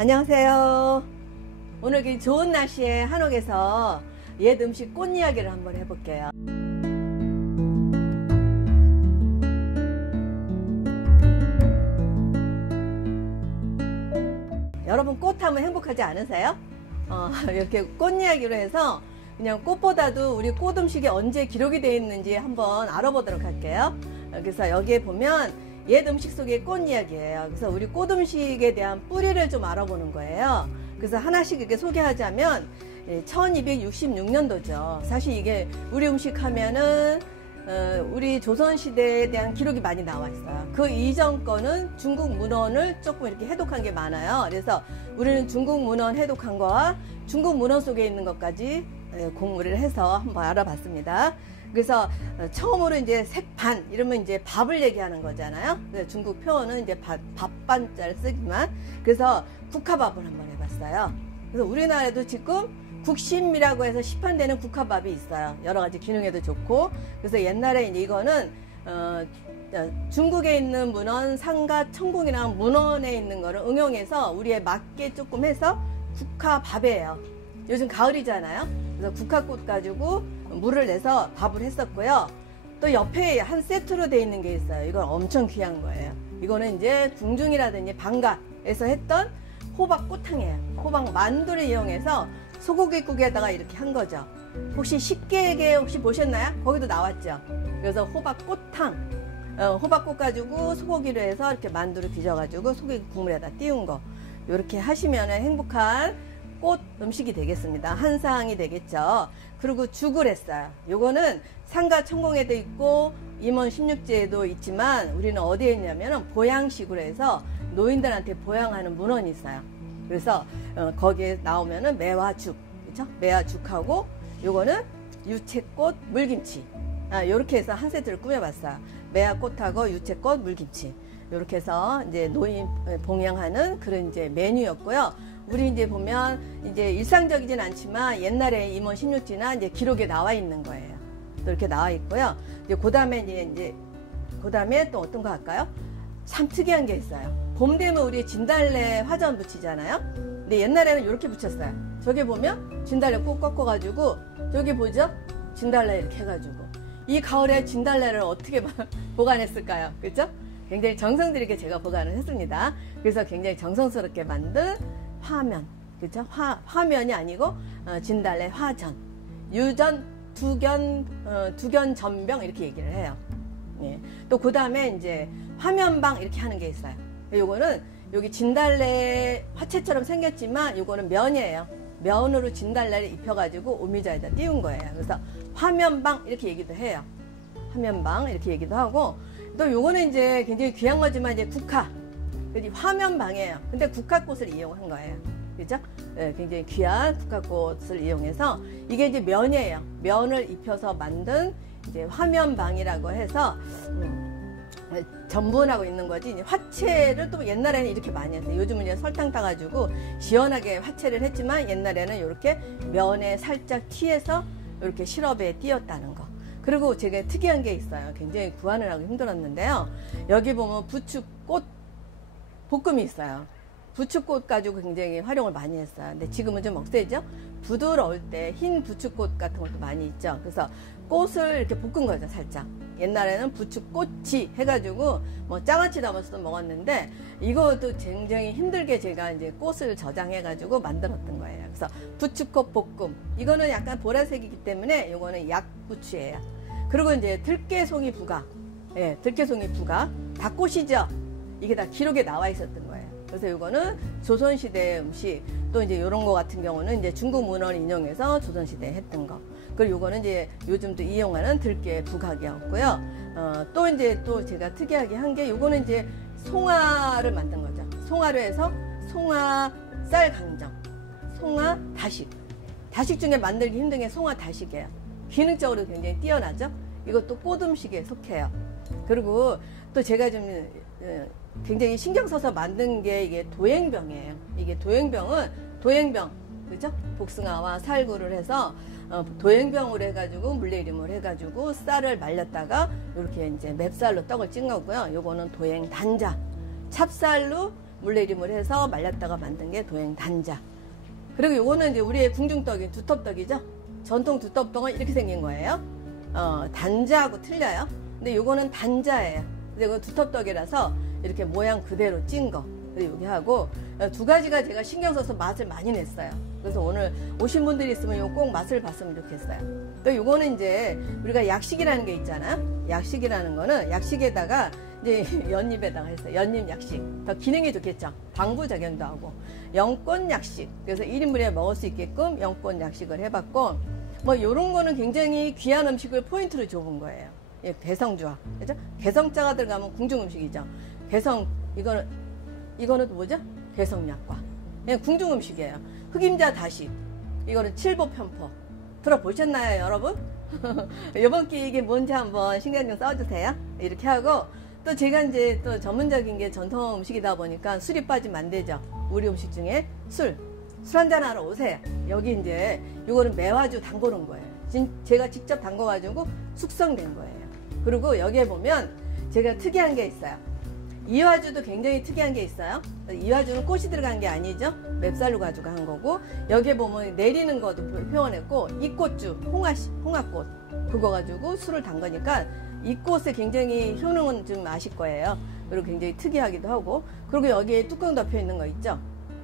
안녕하세요. 오늘 그 좋은 날씨에 한옥에서 옛 음식 꽃 이야기를 한번 해볼게요. 여러분 꽃하면 행복하지 않으세요? 이렇게 꽃 이야기로 해서 그냥 꽃보다도 우리 꽃 음식이 언제 기록이 되어 있는지 한번 알아보도록 할게요. 그래서 여기에 보면 옛 음식 속의 꽃 이야기예요. 그래서 우리 꽃 음식에 대한 뿌리를 좀 알아보는 거예요. 그래서 하나씩 이렇게 소개하자면 1266년도죠. 사실 이게 우리 음식 하면은 우리 조선시대에 대한 기록이 많이 나와 있어요. 그 이전 거는 중국 문헌을 조금 이렇게 해독한 게 많아요. 그래서 우리는 중국 문헌 해독한 거와 중국 문헌 속에 있는 것까지 공부를 해서 한번 알아봤습니다. 그래서 처음으로 이제 색반 이러면 이제 밥을 얘기하는 거잖아요. 그래서 중국 표현은 이제 밥반자를 쓰지만 그래서 국화밥을 한번 해봤어요. 그래서 우리나라에도 지금 국심이라고 해서 시판되는 국화밥이 있어요. 여러 가지 기능에도 좋고. 그래서 옛날에 이거는 중국에 있는 문헌, 상가, 천궁이랑 문헌에 있는 거를 응용해서 우리에 맞게 조금 해서 국화밥이에요. 요즘 가을이잖아요. 그래서 국화꽃 가지고 물을 내서 밥을 했었고요. 또 옆에 한 세트로 되어 있는 게 있어요. 이건 엄청 귀한 거예요. 이거는 이제 궁중이라든지 방가에서 했던 호박꽃탕이에요. 호박 만두를 이용해서 소고기국에다가 이렇게 한 거죠. 혹시 식객에 혹시 보셨나요? 거기도 나왔죠. 그래서 호박꽃탕, 호박꽃 가지고 소고기를 해서 이렇게 만두를 빚어가지고 소고기 국물에다 띄운 거. 이렇게 하시면 행복한 꽃 음식이 되겠습니다. 한상이 되겠죠. 그리고 죽을 했어요. 요거는 상가 천공에도 있고 임원 16제에도 있지만 우리는 어디에 있냐면 보양식으로 해서 노인들한테 보양하는 문헌이 있어요. 그래서 거기에 나오면은 매화죽, 그렇죠? 매화죽하고 요거는 유채꽃 물김치. 요렇게 해서 한 세트를 꾸며봤어요. 매화꽃하고 유채꽃 물김치. 요렇게 해서 이제 노인 봉양하는 그런 이제 메뉴였고요. 우리 이제 보면 이제 일상적이진 않지만 옛날에 임원 16지나 이제 기록에 나와 있는 거예요. 또 이렇게 나와 있고요. 이제 그다음에 또 어떤 거 할까요? 참 특이한 게 있어요. 봄 되면 우리 진달래 화전 붙이잖아요. 근데 옛날에는 이렇게 붙였어요. 저기 보면 진달래 꼭 꺾어가지고 저기 보죠? 진달래 이렇게 해가지고 이 가을에 진달래를 어떻게 보관했을까요? 그렇죠? 굉장히 정성들이게 제가 보관을 했습니다. 그래서 굉장히 정성스럽게 만든 화면, 그렇죠? 화면이 아니고 진달래 화전, 유전, 두견 전병 이렇게 얘기를 해요. 예. 또 그 다음에 이제 화면방 이렇게 하는 게 있어요. 요거는 여기 진달래 화채처럼 생겼지만 요거는 면이에요. 면으로 진달래를 입혀가지고 오미자에다 띄운 거예요. 그래서 화면방 이렇게 얘기도 해요. 화면방 이렇게 얘기도 하고 또 요거는 이제 굉장히 귀한 거지만 이제 국화. 화면방이에요. 근데 국화꽃을 이용한 거예요. 그죠? 네, 굉장히 귀한 국화꽃을 이용해서 이게 이제 면이에요. 면을 입혀서 만든 이제 화면방이라고 해서 전분하고 있는 거지. 이제 화채를 또 옛날에는 이렇게 많이 했어요. 요즘은 이제 설탕 타가지고 시원하게 화채를 했지만 옛날에는 이렇게 면에 살짝 튀해서 이렇게 시럽에 띄었다는 거. 그리고 제가 특이한 게 있어요. 굉장히 구하느라고 힘들었는데요. 여기 보면 부추꽃 볶음이 있어요. 부추꽃 가지고 굉장히 활용을 많이 했어요. 근데 지금은 좀 억세죠? 부드러울 때 흰 부추꽃 같은 것도 많이 있죠. 그래서 꽃을 이렇게 볶은 거죠, 살짝. 옛날에는 부추꽃이 해가지고 뭐 장아찌 담아서도 먹었는데 이것도 굉장히 힘들게 제가 이제 꽃을 저장해가지고 만들었던 거예요. 그래서 부추꽃 볶음. 이거는 약간 보라색이기 때문에 이거는 약부추예요. 그리고 이제 들깨송이 부각. 예, 들깨송이 부각. 닭꽃이죠? 이게 다 기록에 나와 있었던 거예요. 그래서 이거는 조선시대 음식, 또 이제 이런 거 같은 경우는 이제 중국 문헌 인용해서 조선시대에 했던 거. 그리고 이거는 이제 요즘도 이용하는 들깨 부각이었고요. 또 이제 또 제가 특이하게 한 게 이거는 이제 송화를 만든 거죠. 송화로 해서 송화 쌀 강정, 송화 다식. 다식 중에 만들기 힘든 게 송화 다식이에요. 기능적으로 굉장히 뛰어나죠. 이것도 꽃 음식에 속해요. 그리고 또 제가 좀 굉장히 신경 써서 만든 게 이게 도행병이에요. 이게 도행병, 그죠? 복숭아와 살구를 해서 도행병으로 해가지고 물내림을 해가지고 쌀을 말렸다가 이렇게 이제 맵쌀로 떡을 찐 거고요. 요거는 도행 단자, 찹쌀로 물내림을 해서 말렸다가 만든 게 도행단자. 그리고 요거는 이제 우리의 궁중떡이 두텁떡이죠. 전통 두텁떡은 이렇게 생긴 거예요. 단자하고 틀려요. 근데 요거는 단자예요. 근데 이거 두텁떡이라서 이렇게 모양 그대로 찐 거. 그리고 여기 하고 두 가지가 제가 신경 써서 맛을 많이 냈어요. 그래서 오늘 오신 분들이 있으면 요 꼭 맛을 봤으면 좋겠어요. 또 요거는 이제 우리가 약식이라는 게 있잖아요. 약식이라는 거는 약식에다가 이제 연잎에다가 했어요. 연잎 약식. 더 기능이 좋겠죠. 방부작용도 하고. 영권 약식. 그래서 1인분에 먹을 수 있게끔 영권 약식을 해봤고, 뭐 요런 거는 굉장히 귀한 음식을 포인트로 줘본 거예요. 예, 개성주와. 그죠? 개성자가 들어가면 궁중 음식이죠. 개성, 이거는 또 뭐죠? 개성약과. 그냥 궁중 음식이에요. 흑임자 다식. 이거는 칠보편포. 들어보셨나요, 여러분? 이번 기회에 이게 뭔지 한번 신경 좀 써주세요. 이렇게 하고, 또 제가 이제 또 전문적인 게 전통 음식이다 보니까 술이 빠지면 안 되죠. 우리 음식 중에 술 한잔 하러 오세요. 여기 이제 요거는 매화주 담궈놓은 거예요. 제가 직접 담궈가지고 숙성된 거예요. 그리고 여기에 보면 제가 특이한 게 있어요. 이화주도 굉장히 특이한 게 있어요. 이화주는 꽃이 들어간 게 아니죠. 맵쌀로 가지고 한 거고, 여기에 보면 내리는 것도 표현했고, 이꽃주, 홍화꽃 그거 가지고 술을 담그니까 이 꽃의 굉장히 효능은 좀 아실 거예요. 그리고 굉장히 특이하기도 하고, 그리고 여기에 뚜껑 덮여 있는 거 있죠.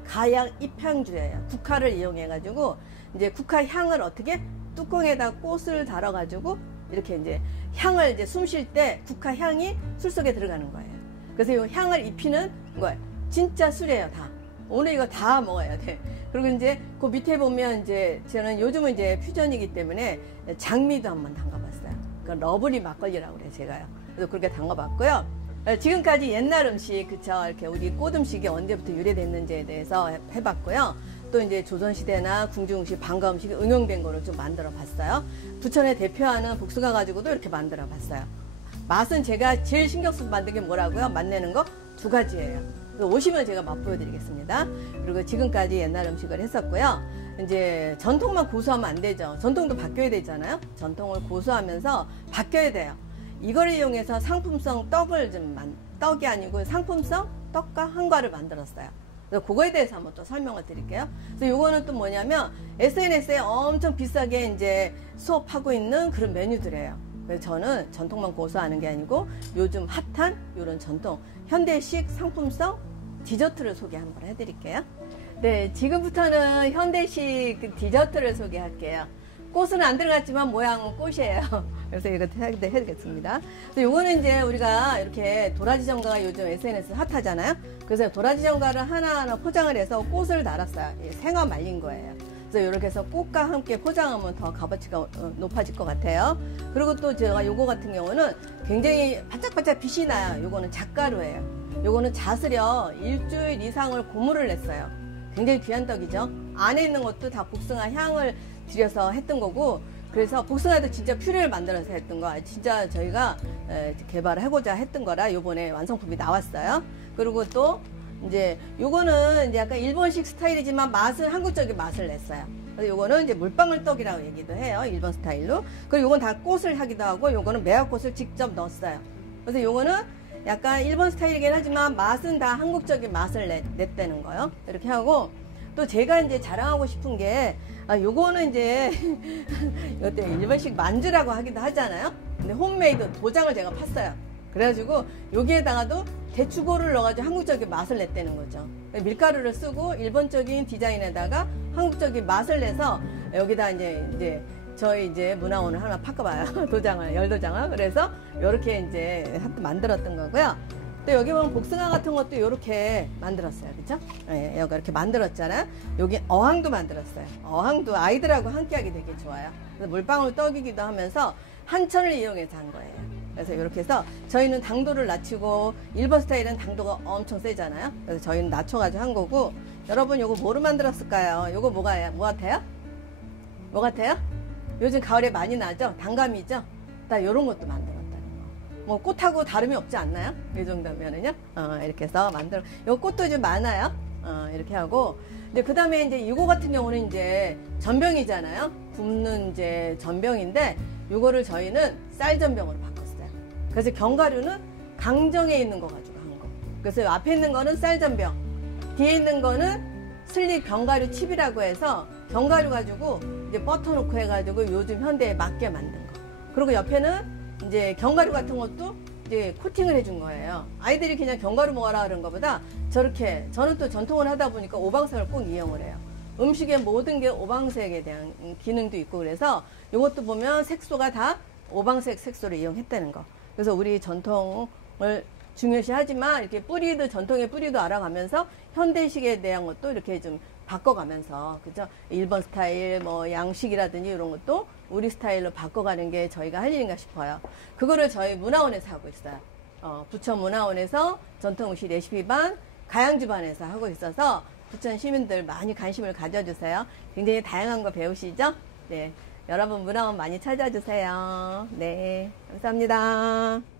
가약 입향주예요. 국화를 이용해가지고 이제 국화 향을 어떻게 뚜껑에다 꽃을 달아가지고 이렇게 이제 향을 이제 숨 쉴 때 국화 향이 술 속에 들어가는 거예요. 그래서 이 향을 입히는 거예요. 진짜 술이에요, 다. 오늘 이거 다 먹어야 돼. 그리고 이제 그 밑에 보면 이제 저는 요즘은 이제 퓨전이기 때문에 장미도 한번 담가봤어요. 그 러블리 막걸리라고 그래요, 제가요. 그래서 그렇게 담가봤고요. 지금까지 옛날 음식, 그쵸, 이렇게 우리 꽃 음식이 언제부터 유래됐는지에 대해서 해봤고요. 또 이제 조선시대나 궁중음식, 방가 음식이 응용된 거를 좀 만들어 봤어요. 부천에 대표하는 복숭아 가지고도 이렇게 만들어 봤어요. 맛은 제가 제일 신경 써서 만든 게 뭐라고요? 맛내는 거 두 가지예요. 오시면 제가 맛보여 드리겠습니다. 그리고 지금까지 옛날 음식을 했었고요. 이제 전통만 고수하면 안 되죠. 전통도 바뀌어야 되잖아요. 전통을 고수하면서 바뀌어야 돼요. 이걸 이용해서 상품성 떡을 떡이 아니고 상품성 떡과 한과를 만들었어요. 그래서 그거에 대해서 한번 또 설명을 드릴게요. 그래서 요거는 또 뭐냐면 SNS에 엄청 비싸게 이제 수업하고 있는 그런 메뉴들이에요. 그래서 저는 전통만 고수하는 게 아니고 요즘 핫한 이런 전통 현대식 상품성 디저트를 소개 한번 해드릴게요. 네, 지금부터는 현대식 그 디저트를 소개할게요. 꽃은 안 들어갔지만 모양은 꽃이에요. 그래서 이거 해드리겠습니다. 요거는 이제 우리가 이렇게 도라지전가가 요즘 SNS 핫하잖아요. 그래서 도라지전가를 하나하나 포장을 해서 꽃을 달았어요. 생화 말린 거예요. 그래서 이렇게 해서 꽃과 함께 포장하면 더 값어치가 높아질 것 같아요. 그리고 또 제가 요거 같은 경우는 굉장히 반짝반짝 빛이 나요. 요거는 잣가루예요. 요거는 잣을요, 일주일 이상을 고무를 냈어요. 굉장히 귀한 떡이죠. 안에 있는 것도 다 복숭아 향을 들여서 했던 거고, 그래서 복숭아도 진짜 퓨레를 만들어서 했던 거, 진짜 저희가 개발을 하고자 했던 거라 요번에 완성품이 나왔어요. 그리고 또 이제 요거는 이제 약간 일본식 스타일이지만 맛은 한국적인 맛을 냈어요. 그래서 요거는 이제 물방울 떡이라고 얘기도 해요. 일본 스타일로. 그리고 요건 다 꽃을 하기도 하고, 요거는 매화꽃을 직접 넣었어요. 그래서 요거는 약간 일본 스타일이긴 하지만 맛은 다 한국적인 맛을 냈다는 거예요. 이렇게 하고, 또 제가 이제 자랑하고 싶은 게, 요거는 이제 이것도 일본식 만주라고 하기도 하잖아요. 근데 홈메이드 도장을 제가 팠어요. 그래가지고 여기에다가도 대추고를 넣어가지고 한국적인 맛을 냈다는 거죠. 밀가루를 쓰고 일본적인 디자인에다가 한국적인 맛을 내서 여기다 이제 저희 이제 문화원을 하나 바꿔봐요. 도장을, 열도장을. 그래서 요렇게 이제 만들었던 거고요. 또 여기 보면 복숭아 같은 것도 이렇게 만들었어요. 그죠? 예, 여기 이렇게 만들었잖아요. 여기 어항도 만들었어요. 어항도 아이들하고 함께 하기 되게 좋아요. 그래서 물방울 떡이기도 하면서 한천을 이용해서 한 거예요. 그래서 이렇게 해서 저희는 당도를 낮추고, 일본 스타일은 당도가 엄청 세잖아요. 그래서 저희는 낮춰가지고 한 거고, 여러분 요거 뭐로 만들었을까요? 요거 뭐 같아요? 뭐 같아요? 요즘 가을에 많이 나죠? 단감이죠? 나 요런 것도 만들었다는 거. 뭐 꽃하고 다름이 없지 않나요? 이 정도면은요. 이렇게 해서 요 꽃도 좀 많아요. 이렇게 하고. 근데 그 다음에 이제 이거 같은 경우는 이제 전병이잖아요. 굽는 이제 전병인데, 요거를 저희는 쌀전병으로 바꿨어요. 그래서 견과류는 강정에 있는 거 가지고 한 거. 그래서 앞에 있는 거는 쌀전병, 뒤에 있는 거는 슬립 견과류 칩이라고 해서 견과류 가지고 이제 버터 넣고 해가지고 요즘 현대에 맞게 만든 거. 그리고 옆에는 이제 견과류 같은 것도 이제 코팅을 해준 거예요. 아이들이 그냥 견과류 먹어라 그런 것보다 저렇게, 저는 또 전통을 하다 보니까 오방색을 꼭 이용을 해요. 음식의 모든 게 오방색에 대한 기능도 있고, 그래서 이것도 보면 색소가 다 오방색 색소를 이용했다는 거. 그래서 우리 전통을 중요시하지만 이렇게 뿌리도, 전통의 뿌리도 알아가면서 현대식에 대한 것도 이렇게 좀 바꿔가면서, 그죠? 일본 스타일, 뭐 양식이라든지 이런 것도 우리 스타일로 바꿔가는 게 저희가 할 일인가 싶어요. 그거를 저희 문화원에서 하고 있어요. 부천 문화원에서 전통음식 레시피반, 가양주반에서 하고 있어서 부천 시민들 많이 관심을 가져주세요. 굉장히 다양한 거 배우시죠? 네. 여러분 문화원 많이 찾아주세요. 네. 감사합니다.